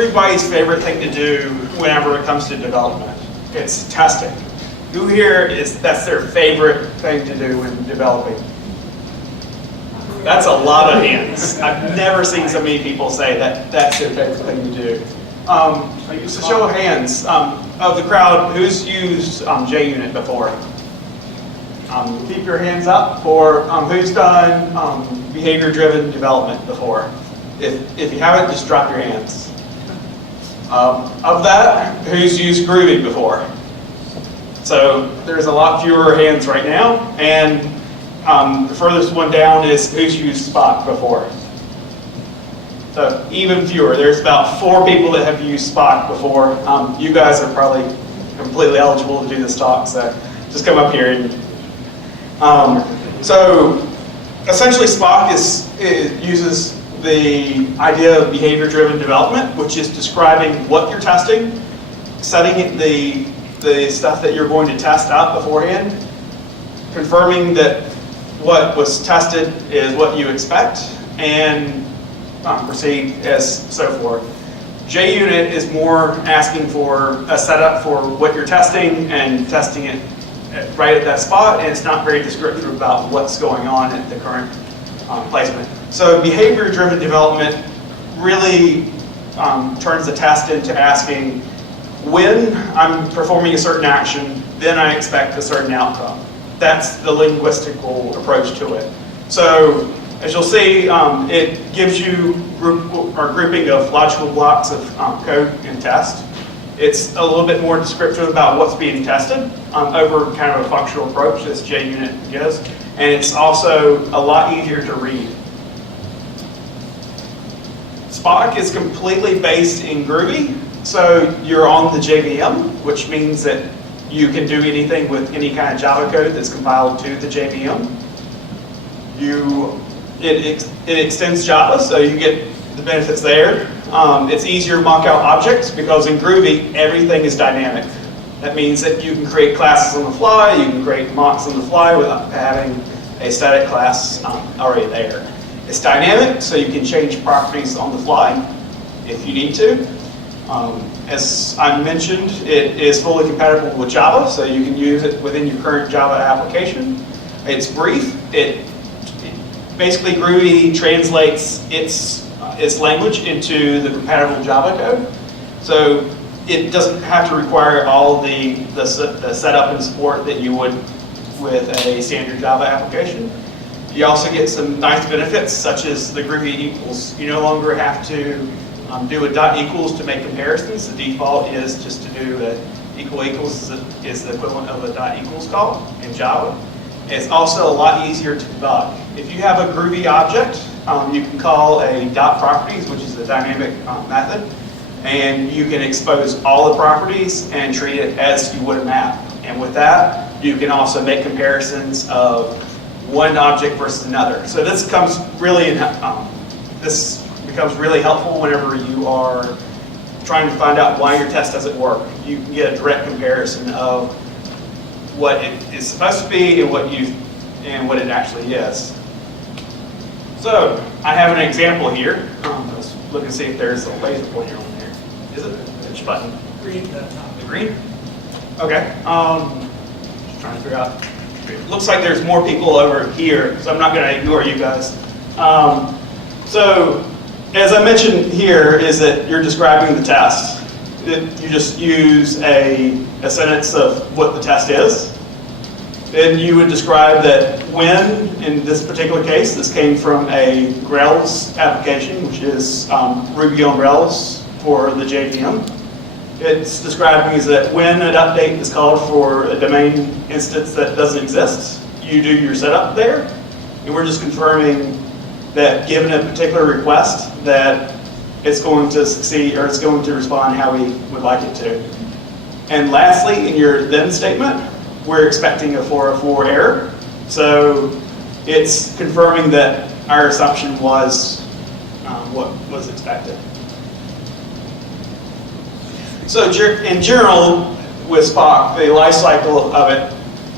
everybody's favorite thing to do whenever it comes to development. It's testing. Who here that's their favorite thing to do when developing? That's a lot of hands. I've never seen so many people say that that's their favorite thing to do. So show of hands of the crowd, who's used JUnit before? Keep your hands up. Or who's done behavior-driven development before? If you haven't, just drop your hands. Of that, who's used Groovy before? So there's a lot fewer hands right now, and the furthest one down is who's used Spock before. So even fewer. There's about 4 people that have used Spock before. You guys are probably completely eligible to do this talk, so just come up here. So essentially Spock uses the idea of behavior-driven development, which is describing what you're testing, setting the stuff that you're going to test out beforehand, confirming that what was tested is what you expect, and proceed as so forth. JUnit is more asking for a setup for what you're testing and testing it right at that spot, and it's not very descriptive about what's going on at the current placement. So behavior-driven development really turns the test into asking, when I'm performing a certain action, then I expect a certain outcome. That's the linguistical approach to it. So as you'll see, it gives you grouping of logical blocks of code and test. It's a little bit more descriptive about what's being tested over kind of a functional approach as JUnit gives. And it's also a lot easier to read. Spock is completely based in Groovy. So you're on the JVM, which means that you can do anything with any kind of Java code that's compiled to the JVM. It extends Java, so you get the benefits there. It's easier to mock out objects because in Groovy, everything is dynamic. That means that you can create classes on the fly, you can create mocks on the fly without having a static class already there. It's dynamic, so you can change properties on the fly if you need to. As I mentioned, it is fully compatible with Java, so you can use it within your current Java application. It's brief. Basically, Groovy translates its language into the compatible Java code. So it doesn't have to require all the setup and support that you would with a standard Java application. You also get some nice benefits, such as the Groovy equals. You no longer have to do a dot equals to make comparisons. The default is just to do a equal equals is the equivalent of a dot equals call in Java. It's also a lot easier to debug. If you have a Groovy object, you can call a dot properties, which is a dynamic method, and you can expose all the properties and treat it as you would a map. And with that, you can also make comparisons of one object versus another. So this becomes really helpful whenever you are trying to find out why your test doesn't work. You can get a direct comparison of what it is supposed to be and what it actually is. So I have an example here. Let's look and see if there's a laser pointer on there. Is it? Which button? Green. The green? Okay. Just trying to figure out. It looks like there's more people over here, so I'm not going to ignore you guys. So as I mentioned here is that you're describing the test. You just use a sentence of what the test is. Then you would describe that when, in this particular case, this came from a Rails application, which is Ruby on Rails for the JVM. It's describing is that when an update is called for a domain instance that doesn't exist, you do your setup there. And we're just confirming that given a particular request that it's going to succeed or it's going to respond how we would like it to. And lastly, in your then statement, we're expecting a 404 error. So it's confirming that our assumption was what was expected. So in general, with Spock, the life cycle of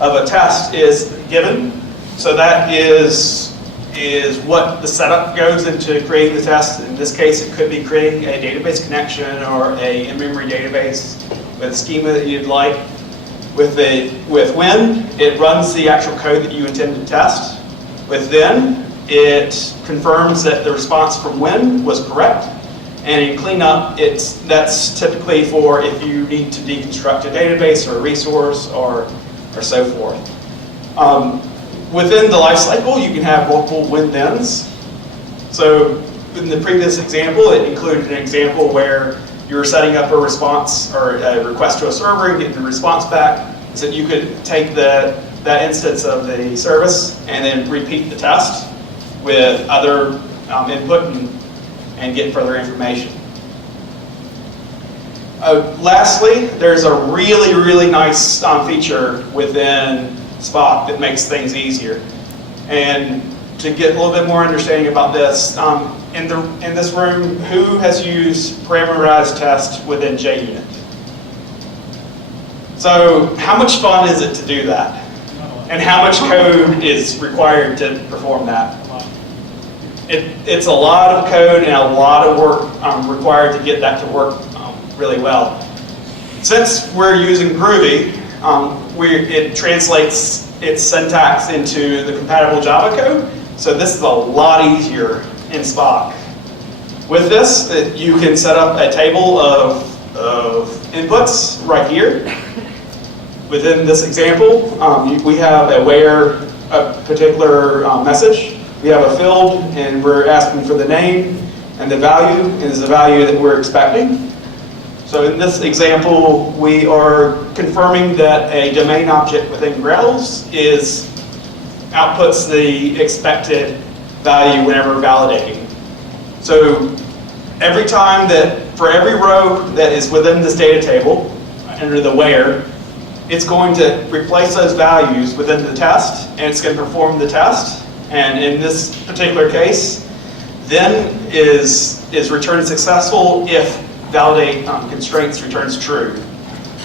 a test is given. So that is is what the setup goes into creating the test. In this case, it could be creating a database connection or a in-memory database with a schema that you'd like. With when, it runs the actual code that you intend to test. With then, it confirms that the response from when was correct. And in cleanup, that's typically for if you need to deconstruct a database or a resource or so forth. Within the lifecycle, you can have multiple when-thens. So in the previous example, it included an example where you were setting up a response or a request to a server and getting the response back, so that you could take that instance of the service and then repeat the test with other input and get further information. Lastly, there's a really, really nice feature within Spock that makes things easier. And to get a little bit more understanding about this, in this room, who has used parameterized test within JUnit? So how much fun is it to do that? And how much code is required to perform that? It's a lot of code and a lot of work required to get that to work really well. Since we're using Groovy, it translates its syntax into the compatible Java code. So this is a lot easier in Spock. With this, you can set up a table of inputs right here. Within this example, we have a where a particular message. We have a field, and we're asking for the name, and the value is the value that we're expecting. So in this example, we are confirming that a domain object within Grails outputs the expected value whenever validating. So every time for every row that is within this data table, under the where, it's going to replace those values within the test, and it's going to perform the test. And in this particular case, then is returned successful if validate constraints returns true,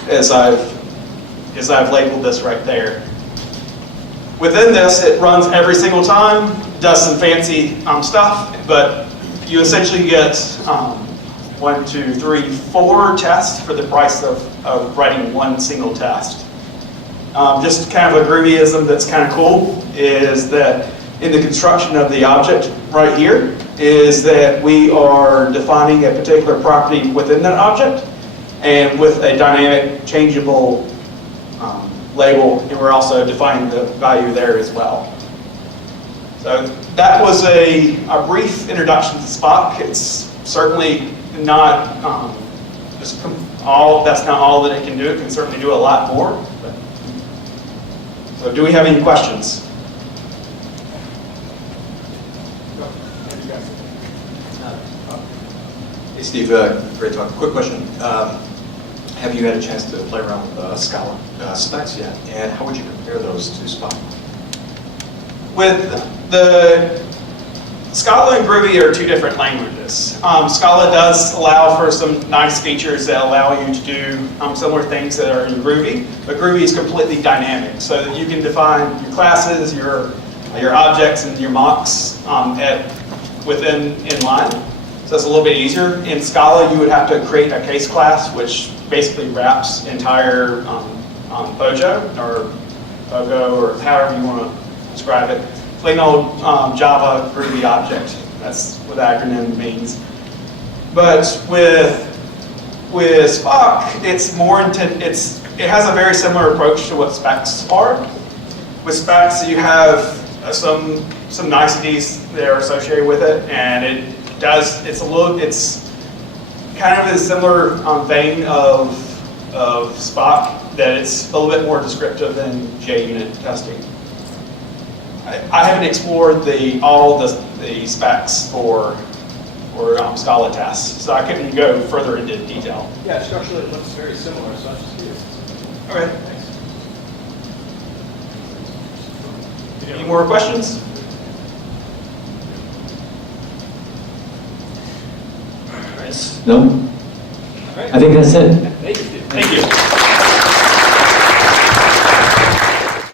as I've labeled this right there. Within this, it runs every single time, does some fancy stuff, but you essentially get 1, 2, 3, 4 tests for the price of writing one single test. Just kind of a Groovyism that's kind of cool is that in the construction of the object right here is that we are defining a particular property within that object and with a dynamic changeable label, and we're also defining the value there as well. So that was a brief introduction to Spock. It's certainly not that's not all that it can do. It can certainly do a lot more. So do we have any questions? Hey Steve, great talk. Quick question. Have you had a chance to play around with Scala specs yet? And how would you compare those to Spock? With the Scala and Groovy are two different languages. Scala does allow for some nice features that allow you to do similar things that are in Groovy, but Groovy is completely dynamic, so that you can define your classes, your objects, and your mocks within inline. So it's a little bit easier. In Scala, you would have to create a case class, which basically wraps entire Bojo or Bogo or however you want to describe it. Plain old Java Groovy object. That's what the acronym means. But with Spock, it's more it has a very similar approach to what specs are. With specs, you have some niceties that are associated with it, and it's kind of a similar vein of Spock, that it's a little bit more descriptive than JUnit testing. I haven't explored all the specs for Scala tests, so I couldn't go further into detail. Yeah, structurally it looks very similar, so I'm just curious. Okay. Any more questions? No? I think that's it. Thank you, Steve. Thank you.